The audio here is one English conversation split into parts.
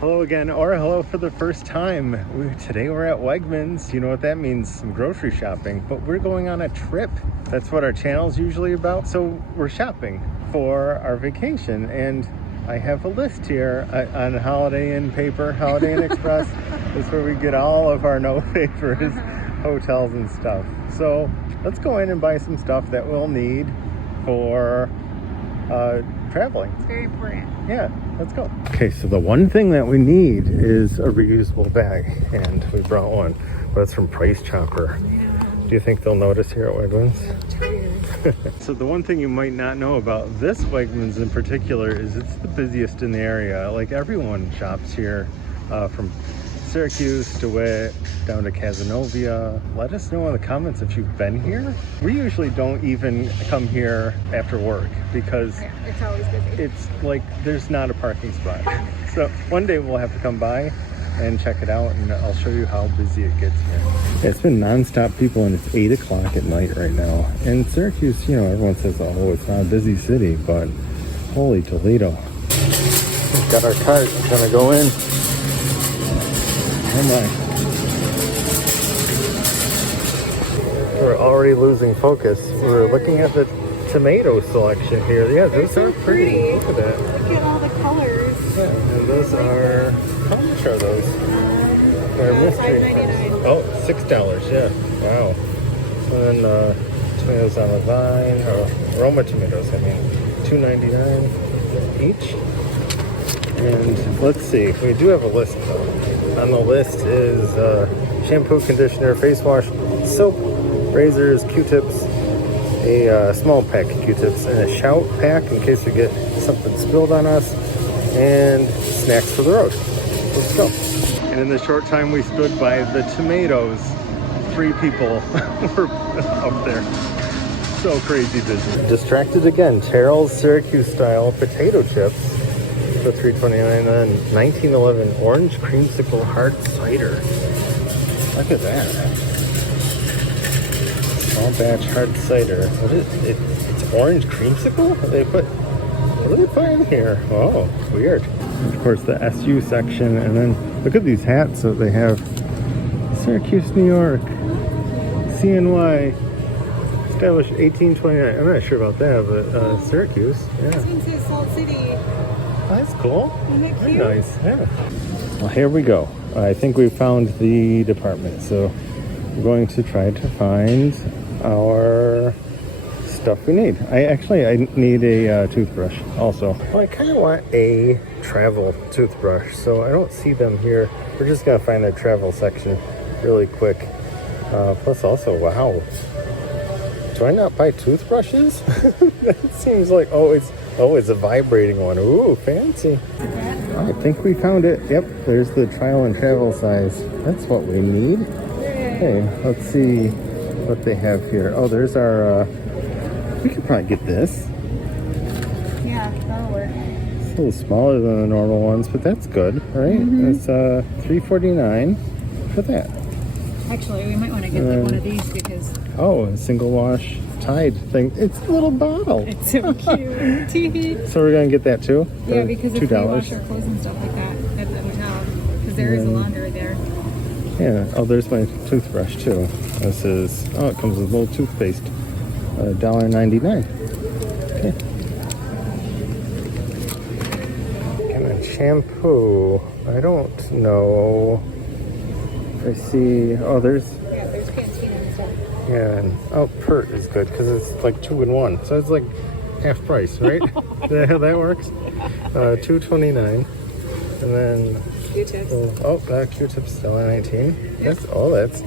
Hello again, or hello for the first time. Today we're at Wegmans. You know what that means, some grocery shopping, but we're going on a trip. That's what our channel's usually about. So we're shopping for our vacation, and I have a list here on Holiday Inn paper, Holiday Inn Express. That's where we get all of our no favors, hotels and stuff. So let's go in and buy some stuff that we'll need for traveling. It's very important. Yeah, let's go. Okay, so the one thing that we need is a reusable bag, and we brought one, but it's from Price Chopper. Yeah. Do you think they'll notice here at Wegmans? Yeah, So the one thing you might not know about this Wegmans in particular is it's the busiest in the area. Like, everyone shops here, from Syracuse to Witt down to Cazenovia. Let us know in the comments if you've been here. We usually don't even come here after work because it's always busy. it's like there's not a parking spot. So one day we'll have to come by and check it out, and I'll show you how busy it gets here. It's been non-stop people, and it's 8 o'clock at night right now. And Syracuse, you know, everyone says, oh, it's not a busy city, but holy Toledo. We've got our cart. We're gonna go in. Oh my. We're already losing focus. We're looking at the tomato selection here. Yeah, those are pretty. Look at that. Look at all the colors. Yeah, and those are, how much are those? They're mystery. $5.99. Oh, $6, yeah. Wow. And then tomatoes on the vine, or Roma tomatoes, I mean, $2.99 each. And let's see, we do have a list though. On the list is shampoo, conditioner, face wash, soap, razors, Q-tips, a small pack of Q-tips, and a shout pack in case we get something spilled on us, and snacks for the road. Let's go. And in the short time we stood by the tomatoes, 3 people were up there. So crazy busy. Distracted again. Terrell's Syracuse style potato chips for $3.29, and then 1911 orange creamsicle hard cider. Look at that. Small batch hard cider. What is it? It's orange creamsicle? What do they put in here? Oh, weird. Of course, the SU section, and then look at these hats that they have. Syracuse, New York. CNY. Established 1829. I'm not sure about that, but Syracuse. Yeah. This one says Salt City. That's cool. Isn't that Very cute? nice, yeah. Well, here we go. I think we found the department, so we're going to try to find our stuff we need. I need a toothbrush also. Well, I kind of want a travel toothbrush, so I don't see them here. We're just gonna find their travel section really quick. Plus also, wow. Do I not buy toothbrushes? That seems like, it's a vibrating one. Ooh, fancy. I think we found it. Yep, there's the trial and travel size. That's what we need. Okay, let's see what they have here. Oh, there's our, we could probably get this. Yeah, that'll work. It's a little smaller than the normal ones, but that's good, right? Mm-hmm. It's $3.49 for that. Actually, we might want to get like one of these because Oh, a single wash Tide thing. It's a little bottle. it's so cute. So we're gonna get that too? Yeah, for because if we wash our clothes and stuff like that at the hotel, because there is a laundry there. Yeah. Oh, there's my toothbrush too. This is, it comes with a little toothpaste. $1.99. Okay. And then shampoo. I don't know. I see. Oh, there's. Yeah, there's Pantene and stuff. Yeah. And, Pert is good because it's like 2 in 1. So it's like half price, right? Is that how that works? $2.29. And then. Q-tips. Q-tips $1.19. That's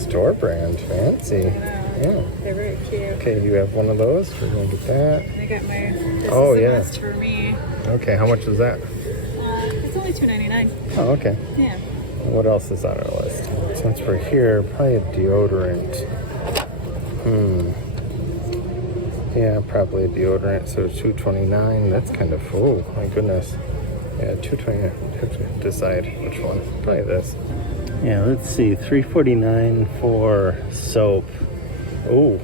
store brand. Fancy. Yeah. They're very cute. Okay, you have one of those. We're gonna get that. I got my. This is Oh, the yeah. best for me. Okay, how much is that? It's only $2.99. Oh, okay. Yeah. What else is on our list? Since we're here, probably a deodorant. Yeah, probably a deodorant. So $2.29. That's kind of, oh my goodness. Yeah, $2.29. Have to decide which one. Probably this. Yeah, let's see. $3.49 for soap. Oh,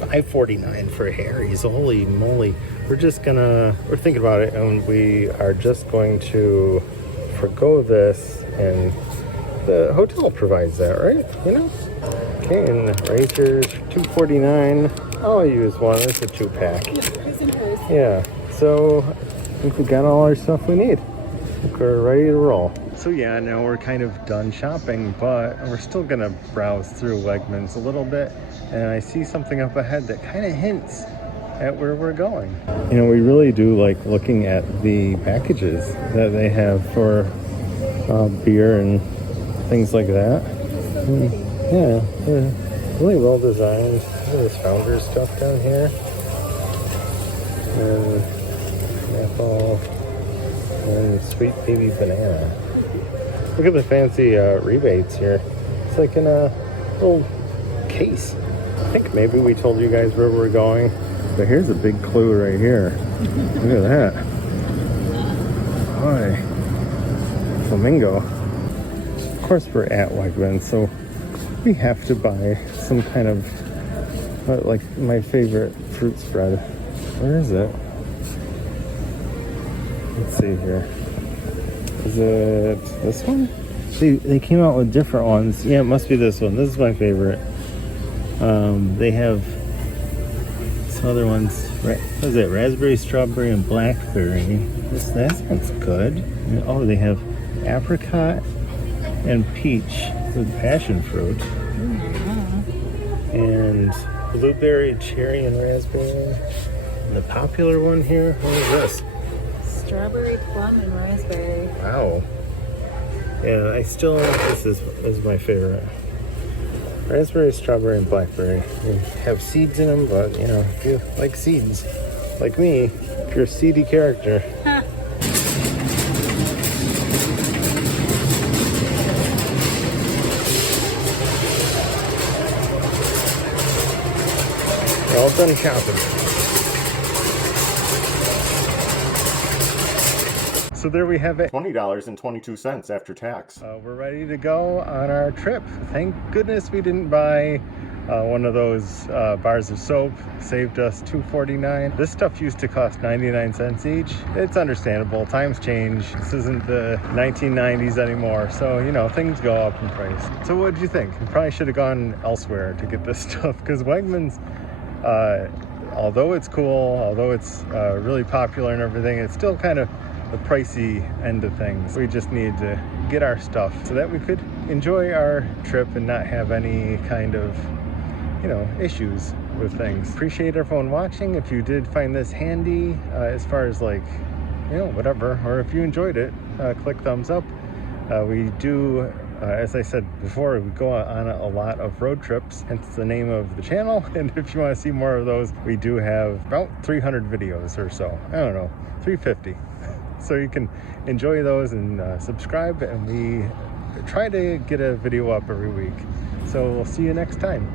$5.49 for Harry's. Holy moly. We're thinking about it, and we are just going to forego this, and the hotel provides that, right? You know? Okay, and Rangers, $249. I'll use one. It's a 2-pack. Yeah, so I think we got all our stuff we need. I think we're ready to roll. So yeah, now we're kind of done shopping, but we're still gonna browse through Wegmans a little bit, and I see something up ahead that kind of hints at where we're going. You know, we really do like looking at the packages that they have for beer and things like that. Yeah, they're really well designed. Look at this founder stuff down here. And apple and sweet baby banana. Look at the fancy rebates here. It's like in a little case. I think maybe we told you guys where we're going, but here's a big clue right here. Look at that. Boy. Flamingo. Of course we're at Wegmans, so we have to buy some kind of, like my favorite fruit spread. Where is it? Let's see here. Is it this one? They came out with different ones. Yeah, it must be this one. This is my favorite. They have some other ones. What is it? Raspberry, strawberry, and blackberry. That sounds good. Oh, they have apricot and peach with passion fruit. And blueberry, cherry, and raspberry. And the popular one here, what is this? Strawberry, plum, and raspberry. Wow. Yeah, this is my favorite. Raspberry, strawberry, and blackberry. They have seeds in them, but you know, if you like seeds, like me, if you're a seedy character. We're all done shopping. So there we have it. $20.22 after tax. We're ready to go on our trip. Thank goodness we didn't buy one of those bars of soap. Saved us $2.49. This stuff used to cost 99 cents each. It's understandable. Times change. This isn't the 1990s anymore. So, you know, things go up in price. So what did you think? We probably should have gone elsewhere to get this stuff, because Wegmans, although it's cool, although it's really popular and everything, it's still kind of the pricey end of things. We just need to get our stuff so that we could enjoy our trip and not have any kind of, you know, issues with things. Appreciate everyone watching. If you did find this handy, as far as like, you know, whatever, or if you enjoyed it, click thumbs up. We do, as I said before, we go on a lot of road trips, hence the name of the channel. And if you want to see more of those, we do have about 300 videos or so. I don't know, 350. So you can enjoy those and subscribe, and we try to get a video up every week. So we'll see you next time.